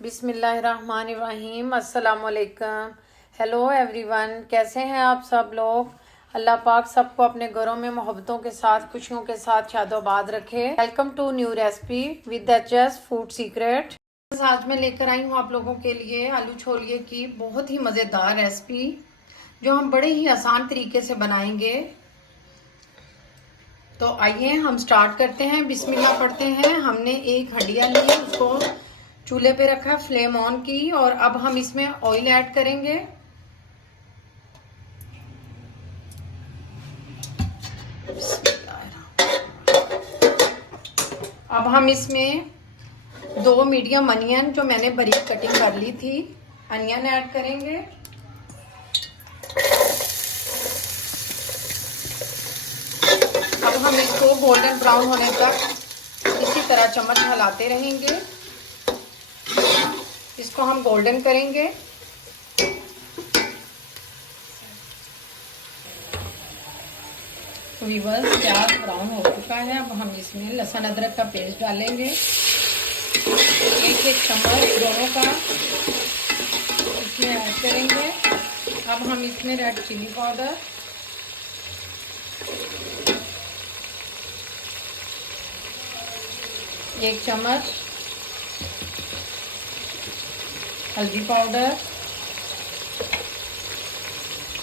बिस्मिल्लाहिर्रहमानिर्रहीम। अस्सलाम वालेकुम। हेलो एवरीवन, कैसे हैं आप सब लोग। अल्लाह पाक सबको अपने घरों में मोहब्बतों के साथ, खुशियों के साथ शादोबाद रखे। Welcome to new recipe with HS food secret. आज मैं लेकर आई हूँ आप लोगों के लिए आलू छोलिए की बहुत ही मज़ेदार रेसिपी, जो हम बड़े ही आसान तरीके से बनाएंगे। तो आइए हम स्टार्ट करते हैं। बिस्मिल्लाह पढ़ते हैं। हमने एक हंडिया ली, उसको चूल्हे पे रखा, फ्लेम ऑन की, और अब हम इसमें ऑयल ऐड करेंगे। अब हम इसमें 2 मीडियम अनियन, जो मैंने बारीक कटिंग कर ली थी, अनियन ऐड करेंगे। अब हम इसको गोल्डन ब्राउन होने तक इसी तरह चम्मच हिलाते रहेंगे। इसको हम गोल्डन करेंगे। व्यूअर्स, प्याज ब्राउन हो चुका है। अब हम इसमें लहसुन अदरक का पेस्ट डालेंगे, एक चम्मच दोनों का इसमें ऐड करेंगे। अब हम इसमें रेड चिली पाउडर, एक चम्मच हल्दी पाउडर,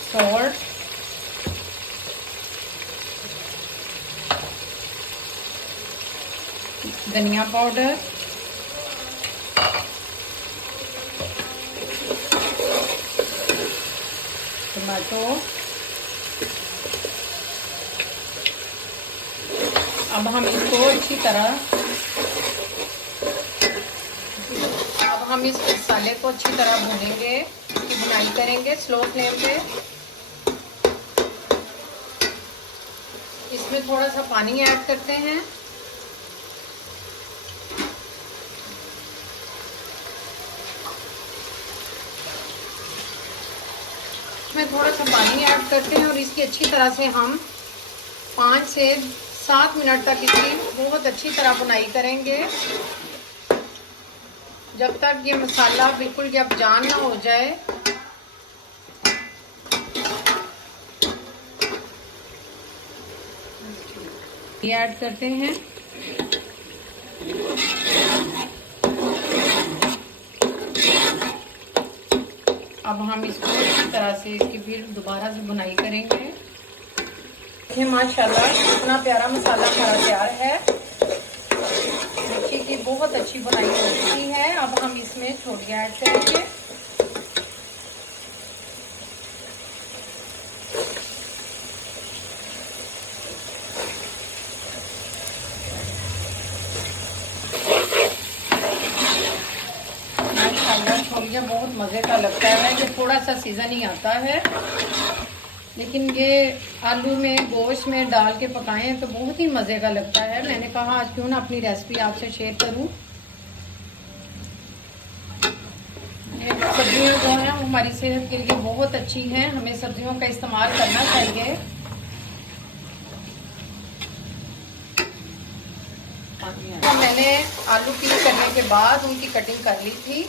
सॉल्ट, धनिया पाउडर, टमाटो। अब हम इसको अच्छी तरह, अब हम इस मसाले को अच्छी तरह भूनेंगे, इसकी भुनाई करेंगे स्लो फ्लेम पे। इसमें थोड़ा सा पानी ऐड करते हैं। इसमें थोड़ा सा पानी ऐड करते हैं और इसकी अच्छी तरह से हम 5 से 7 मिनट तक इसकी बहुत अच्छी तरह भुनाई करेंगे, जब तक ये मसाला बिल्कुल जब जान ना हो जाए। ये ऐड करते हैं। अब हम इसको इस तरह से इसकी फिर दोबारा से भुनाई करेंगे। देखिए माशाल्लाह कितना प्यारा मसाला हमारा तैयार है। मिर्ची की बहुत अच्छी भुनाई हो चुकी है। अब हम इसमें छोले ऐड करेंगे। छोलिया बहुत मज़े का लगता है। ये थोड़ा सा सीजन ही आता है, लेकिन ये आलू में गोश्त में डाल के पकाएं तो बहुत ही मज़े का लगता है। मैंने कहा आज क्यों ना अपनी रेसिपी आपसे शेयर करूं। ये सब्जियां जो हैं हमारी सेहत के लिए बहुत अच्छी हैं, हमें सब्जियों का इस्तेमाल करना चाहिए। तो मैंने आलू पील करने के बाद उनकी कटिंग कर ली थी।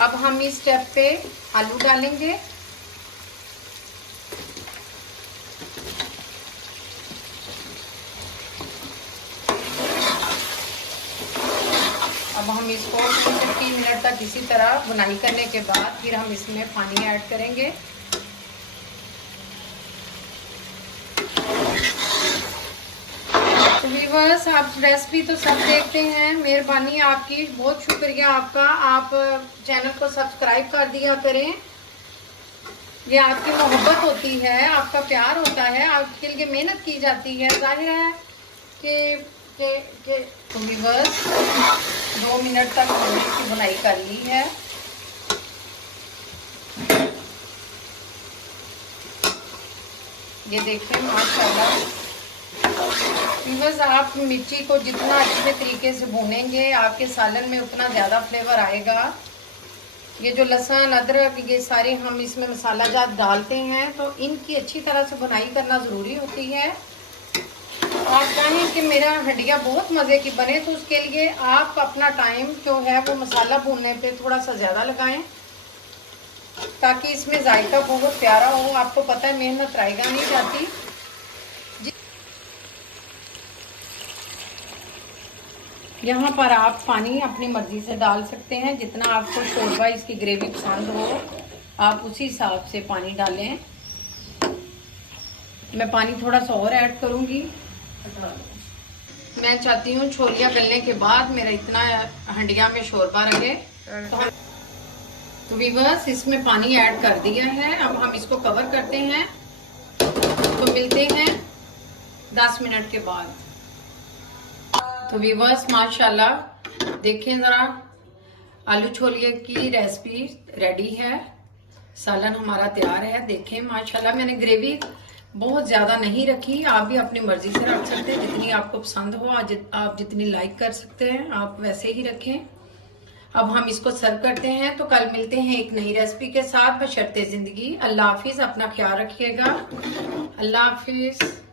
अब हम इस स्टेप पे आलू डालेंगे। अब हम इसको 2-3 मिनट तक इसी तरह भुनाई करने के बाद फिर हम इसमें पानी ऐड करेंगे। व्यूअर्स, आप रेसिपी तो सब देखते हैं, मेहरबानी आपकी, बहुत शुक्रिया आपका। आप चैनल को सब्सक्राइब कर दिया करें। ये आपकी मोहब्बत होती है, आपका प्यार होता है, आपके लिए मेहनत की जाती है। जाहिर है कि तो व्यूअर्स 2 मिनट तक हमने इसकी भुनाई कर ली है। ये देखें माशाल्लाह। व्यूअर्स, आप मिर्ची को जितना अच्छे तरीके से भूनेंगे आपके सालन में उतना ज़्यादा फ्लेवर आएगा। ये जो लहसुन अदरक ये सारे हम इसमें मसाला जात डालते हैं, तो इनकी अच्छी तरह से भुनाई करना ज़रूरी होती है। आप चाहें कि मेरा हंडिया बहुत मज़े की बने तो उसके लिए आप अपना टाइम जो है वो मसाला भूनने पे थोड़ा सा ज़्यादा लगाएं, ताकि इसमें जायका बहुत प्यारा हो। आपको पता है मेहनत रायगा नहीं जाती। यहाँ पर आप पानी अपनी मर्ज़ी से डाल सकते हैं, जितना आपको शोरबा इसकी ग्रेवी पसंद हो आप उसी हिसाब से पानी डालें। मैं पानी थोड़ा सा और ऐड करूँगी। मैं चाहती हूँ छोलियाँ गलने के बाद मेरा इतना हंडिया में शोरबा रहे। तो व्यूअर्स इसमें पानी ऐड कर दिया है, अब हम इसको कवर करते हैं। तो मिलते हैं 10 मिनट के बाद। तो व्यूअर्स माशाल्लाह देखें ज़रा, आलू छोले की रेसिपी रेडी है, सालन हमारा तैयार है। देखें माशाल्लाह, मैंने ग्रेवी बहुत ज़्यादा नहीं रखी, आप भी अपनी मर्ज़ी से रख सकते हैं, जितनी आपको पसंद हो आप जितनी लाइक कर सकते हैं आप वैसे ही रखें। अब हम इसको सर्व करते हैं। तो कल मिलते हैं एक नई रेसिपी के साथ, बशर्ते ज़िंदगी। अल्लाह हाफिज़, अपना ख्याल रखिएगा। अल्लाह हाफिज़।